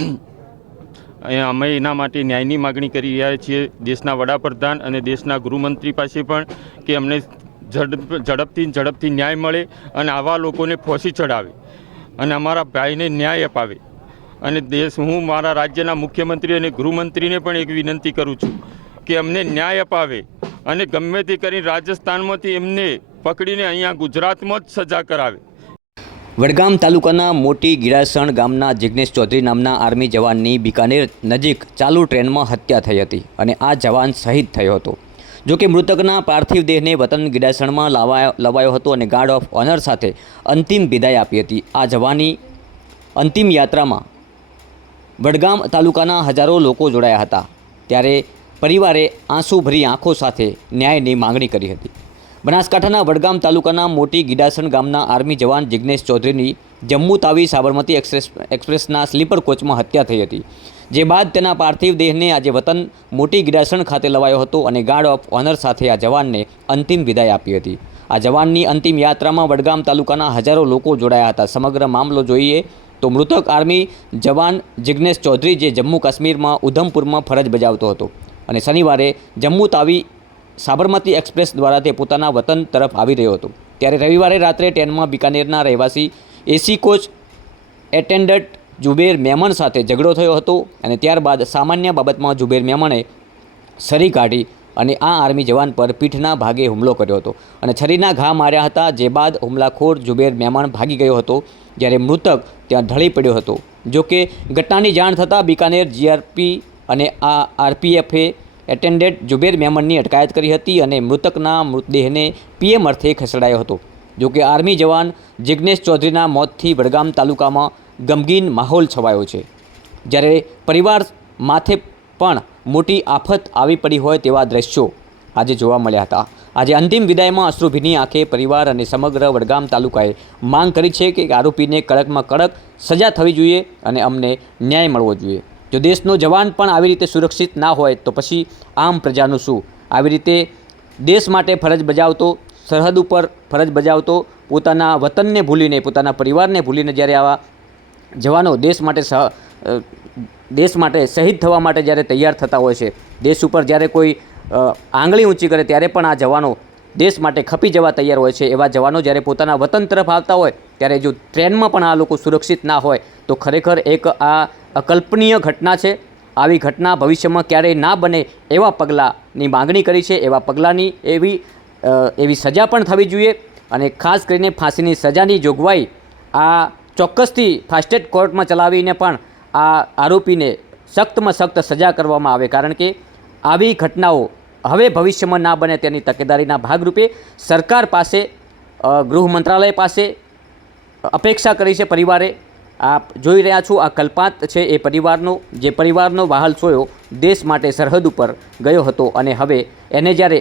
અમે એના માટે ન્યાયની માગણી કરી રહ્યા છીએ દેશના વડાપ્રધાન અને દેશના ગૃહમંત્રી પાસે પણ કે અમને ઝડપ, ઝડપથી ઝડપથી ન્યાય મળે અને આવા લોકોને ફોસી ચડાવે અને અમારા ભાઈને ન્યાય અપાવે. અને દેશ, હું મારા રાજ્યના મુખ્યમંત્રી અને ગૃહમંત્રીને પણ એક વિનંતી કરું છું કે અમને ન્યાય અપાવે અને ગમે તે કરીને રાજસ્થાનમાંથી એમને પકડીને અહીંયા ગુજરાતમાં જ સજા કરાવે. વડગામ તાલુકાના મોટી ગીરાસણ ગામના જિગ્નેશ ચૌધરી નામના આર્મી જવાનની બિકાનેર નજીક ચાલુ ટ્રેનમાં હત્યા થઈ હતી અને આ જવાન શહીદ થયો હતો. જો કે મૃતકના પાર્થિવ દેહને વતન ગીરાસણમાં લાવાયો, લવાયો હતો અને ગાર્ડ ઓફ ઓનર સાથે અંતિમ વિદાય આપી હતી. આ જવાની અંતિમ યાત્રામાં વડગામ તાલુકાના હજારો લોકો જોડાયા હતા. ત્યારે પરિવારે આંસુભરી આંખો સાથે ન્યાયની માંગણી કરી હતી. બનાસકાંઠાના વડગામ તાલુકાના મોટી ગીડાસણ ગામના આર્મી જવાન જિજ્ઞેશ ચૌધરીની જમ્મુ તાવી સાબરમતી એક્સપ્રેસ એક્સપ્રેસના સ્લીપર કોચમાં હત્યા થઈ હતી. જે બાદ તેના પાર્થિવ દેહને આજે વતન મોટી ગીડાસણ ખાતે લવાયો હતો અને ગાર્ડ ઓફ ઓનર સાથે આ જવાનને અંતિમ વિદાય આપી હતી. આ જવાનની અંતિમ યાત્રામાં વડગામ તાલુકાના હજારો લોકો જોડાયા હતા. સમગ્ર મામલો જોઈએ તો મૃતક આર્મી જવાન જિજ્ઞેશ ચૌધરી જે જમ્મુ કાશ્મીરમાં ઉધમપુરમાં ફરજ બજાવતો હતો અને શનિવારે જમ્મુ તાવી સાબરમતી એક્સપ્રેસ દ્વારા તે પોતાના વતન તરફ આવી રહ્યો હતો. ત્યારે રવિવારે રાત્રે ટ્રેનમાં બિકાનેરના રહેવાસી AC coach attendant Zubair Memon સાથે ઝઘડો થયો હતો અને ત્યારબાદ સામાન્ય બાબતમાં જુબેર મેમણે સરી કાઢી અને આ આર્મી જવાન પર પીઠના ભાગે હુમલો કર્યો હતો અને છરીના ઘા માર્યા હતા, જે બાદ હુમલાખોર જુબેર મેમણ ભાગી ગયો હતો જ્યારે મૃતક ત્યાં ઢળી પડ્યો હતો. જોકે ઘટનાની જાણ થતાં બિકાનેર જીઆરપી અને આ આરપીએફે એટેન્ડન્ટ જુબેર મેમનની અટકાયત કરી હતી અને મૃતકના મૃતદેહને પીએમ અર્થે ખસેડાયો હતો. જો કે આર્મી જવાન જિગ્નેશ ચૌધરીના મોતથી વડગામ તાલુકામાં ગમગીન માહોલ છવાયો છે. જ્યારે પરિવાર માથે પણ મોટી આફત આવી પડી હોય તેવા દ્રશ્યો આજે જોવા મળ્યા હતા. આજે અંતિમ વિદાયમાં અશ્રુભીની આંખે પરિવાર અને સમગ્ર વડગામ તાલુકાએ માંગ કરી છે કે આરોપીને કડકમાં કડક સજા થવી જોઈએ અને અમને ન્યાય મળવો જોઈએ. જો દેશનો જવાન પણ આવી રીતે સુરક્ષિત ના હોય તો પછી આમ પ્રજાનું શું? આવી રીતે દેશ માટે ફરજ બજાવતો, સરહદ ઉપર ફરજ બજાવતો, પોતાના વતનને ભૂલીને, પોતાના પરિવારને ભૂલીને જ્યારે આવા જવાનો દેશ માટે સહ દેશ માટે શહીદ થવા માટે જ્યારે તૈયાર થતા હોય છે, દેશ ઉપર જ્યારે કોઈ આંગળી ઊંચી કરે ત્યારે પણ આ જવાનો દેશ માટે ખપી જવા તૈયાર હોય છે. એવા જવાનો જ્યારે પોતાના વતન તરફ આવતા હોય, ત્યારે જો ટ્રેનમાં પણ આ લોકો સુરક્ષિત ના હોય, તો ખરેખર એક આ અકલ્પનીય ઘટના છે. આવી ઘટના ભવિષ્યમાં ક્યારેય ના બને એવા પગલાંની માંગણી કરી છે. એવા પગલાંની એવી એવી સજા પણ થવી જોઈએ અને ખાસ કરીને ફાંસીની સજાની જોગવાઈ આ ચોક્કસથી ફાસ્ટેટ કોર્ટમાં ચલાવીને પણ આ આરોપીને સખ્તમાં સખ્ત સજા કરવામાં આવે. કારણ કે આવી ઘટનાઓ હવે ભવિષ્યમાં ના બને તેની તકેદારીના ભાગરૂપે સરકાર પાસે ગૃહ મંત્રાલય પાસે અપેક્ષા કરી છે પરિવારે આપ જોઈ રહ્યા છો આ કલ્પાંત છે એ પરિવારનો, જે પરિવારનો વાહલ સોયો દેશ માટે સરહદ ઉપર ગયો હતો. અને હવે એને જ્યારે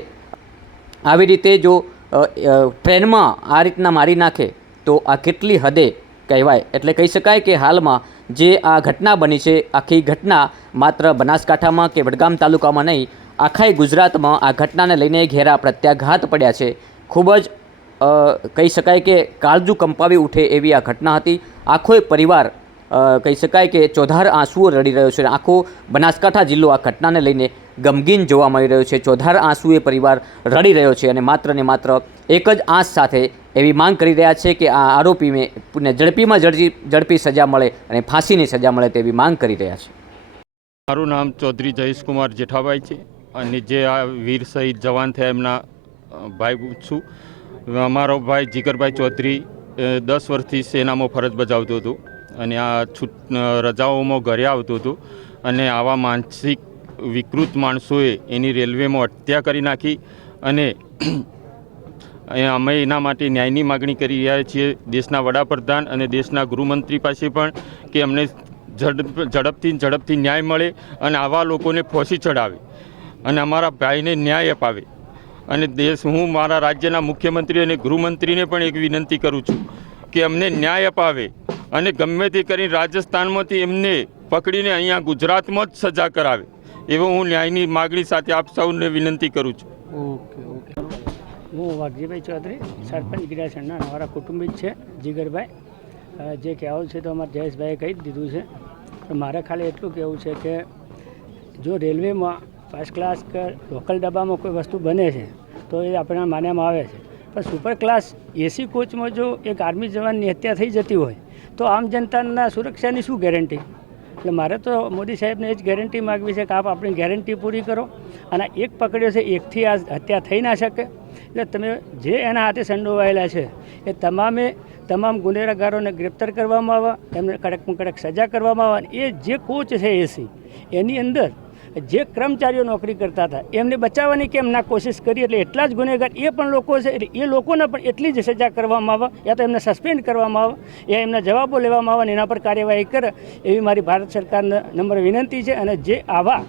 આવી રીતે જો ટ્રેનમાં આ રીતના મારી નાખે, તો આ કેટલી હદે કહેવાય? એટલે કહી શકાય કે હાલમાં જે આ ઘટના બની છે, આખી ઘટના માત્ર બનાસકાંઠામાં કે વડગામ તાલુકામાં નહીં, આખાય ગુજરાતમાં આ ઘટનાને લઈને ઘેરા પ્રત્યાઘાત પડ્યા છે. ખૂબ જ કહી શકાય કે કાળજું કંપાવી ઉઠે એવી આ ઘટના હતી. આખોય પરિવાર કહી શકાય કે ચોધાર આંસુઓ રડી રહ્યો છે. આખો બનાસકાંઠા જિલ્લો આ ઘટનાને લઈને ગમગીન જોવા મળી રહ્યો છે. ચોધાર આંસુએ પરિવાર રડી રહ્યો છે અને માત્ર ને માત્ર એક જ આંસ સાથે એવી માંગ કરી રહ્યા છે કે આ આરોપીને ઝડપીમાં ઝડપી ઝડપી સજા મળે અને ફાંસીની સજા મળે તેવી માંગ કરી રહ્યા છે. મારું નામ ચૌધરી જયેશકુમાર જેઠાભાઈ છે અને જે આ વીર શહીદ જવાન થયા એમના ભાઈ છું. અમારો ભાઈ જીગરભાઈ ચૌધરી દસ વર્ષથી સેનામાં ફરજ બજાવતું હતું અને આ છૂટ રજાઓમાં ઘરે આવતું હતું અને આવા માનસિક વિકૃત માણસોએ એની રેલવેમાં હત્યા કરી નાખી અને અમે એના માટે ન્યાયની માગણી કરી રહ્યા છીએ દેશના વડાપ્રધાન અને દેશના ગૃહમંત્રી પાસે પણ કે અમને ઝડપ, ઝડપથી ઝડપથી ન્યાય મળે અને આવા લોકોને ફોસી ચડાવે અને અમારા ભાઈને ન્યાય અપાવે. અને દેશ હું મારા રાજ્યના મુખ્યમંત્રી અને ગૃહમંત્રીને પણ એક વિનંતી કરું છું કે અમને ન્યાય અપાવે અને ગમે તે કરીને રાજસ્થાનમાંથી એમને પકડીને અહીંયા ગુજરાતમાં જ સજા કરાવે, એવો હું ન્યાયની માગણી સાથે આપ સૌને વિનંતી કરું છું. Okay okay. હું વાઘજીભાઈ ચૌધરી, સરપંચ ગિરાસણના અમારા કુટુંબિક છે, જીગરભાઈ. જે કહેવું છે તો અમારા જયેશભાઈએ કહી જ દીધું છે. મારે ખાલી એટલું કહેવું છે કે જો રેલવેમાં ફર્સ્ટ ક્લાસ કે લોકલ ડબ્બામાં કોઈ વસ્તુ બને છે, તો એ આપણા માનવામાં આવે છે. પણ સુપર ક્લાસ એસી કોચમાં જો એક આર્મી જવાનની હત્યા થઈ જતી હોય, તો આમ જનતાના સુરક્ષાની શું ગેરંટી એટલે મારે તો મોદી સાહેબને એ જ ગેરંટી માગવી છે કે આપ આપણી ગેરંટી પૂરી કરો અને એક પકડ્યો છે, એકથી આ હત્યા થઈ ના શકે. એટલે તમે જે એના હાથે સંડોવાયેલા છે, એ તમામે તમામ ગુનેગારોને ગ્રેપ્તાર કરવામાં આવે, એમને કડકમાં કડક સજા કરવામાં આવે એ જે કોચ છે એસી એની અંદર જે કર્મચારીઓ નોકરી કરતા હતા, એમને બચાવવાની કેમ ના કોશિશ કરી એટલે એટલા જ ગુનેગાર એ પણ લોકો છે, એટલે એ લોકોને પણ એટલી જ સજા કરવામાં આવે, યા તો એમને સસ્પેન્ડ કરવામાં આવે, યા એમના જવાબો લેવામાં આવે અને એના પર કાર્યવાહી કરે, એવી મારી ભારત સરકારને નંબર વિનંતી છે અને જે આવા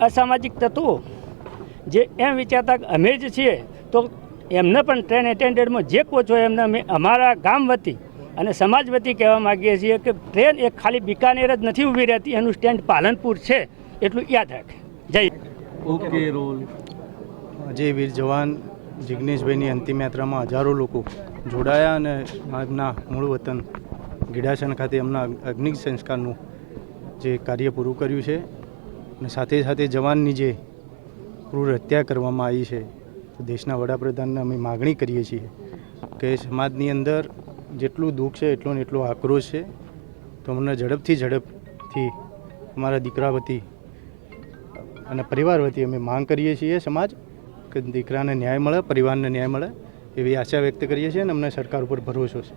અસામાજિક તત્વો જે એમ વિચારતા અમે જ છીએ, તો એમને પણ ટ્રેન એટેન્ડન્ટમાં જે કોચ હોય એમને અમે અમારા ગામ વતી અને સમાજ વતી કહેવા માગીએ છીએ કે ટ્રેન એક ખાલી બિકાનેર જ નથી ઊભી રહેતી, એનું સ્ટેન્ડ પાલનપુર છે. એટલું યાદ રાખે. જય ઓકે રોલ. જે વીર જવાન જિગ્નેશભાઈની અંતિમ યાત્રામાં હજારો લોકો જોડાયા અને આજના મૂળ વતન ગીડાસણ ખાતે એમના અગ્નિ સંસ્કારનું જે કાર્ય પૂરું કર્યું છે અને સાથે સાથે જવાનની જે ક્રૂર હત્યા કરવામાં આવી છે તો દેશના વડાપ્રધાનને અમે માગણી કરીએ છીએ કે સમાજની અંદર જેટલું દુઃખ છે એટલો ને એટલો આક્રોશ છે. તો અમને ઝડપથી ઝડપથી અમારા દીકરા વતી અને પરિવાર વતી અમે માંગ કરીએ છીએ સમાજ કે દીકરાને ન્યાય મળે, પરિવારને ન્યાય મળે એવી આશા વ્યક્ત કરીએ છીએ અને અમને સરકાર ઉપર ભરોસો છે.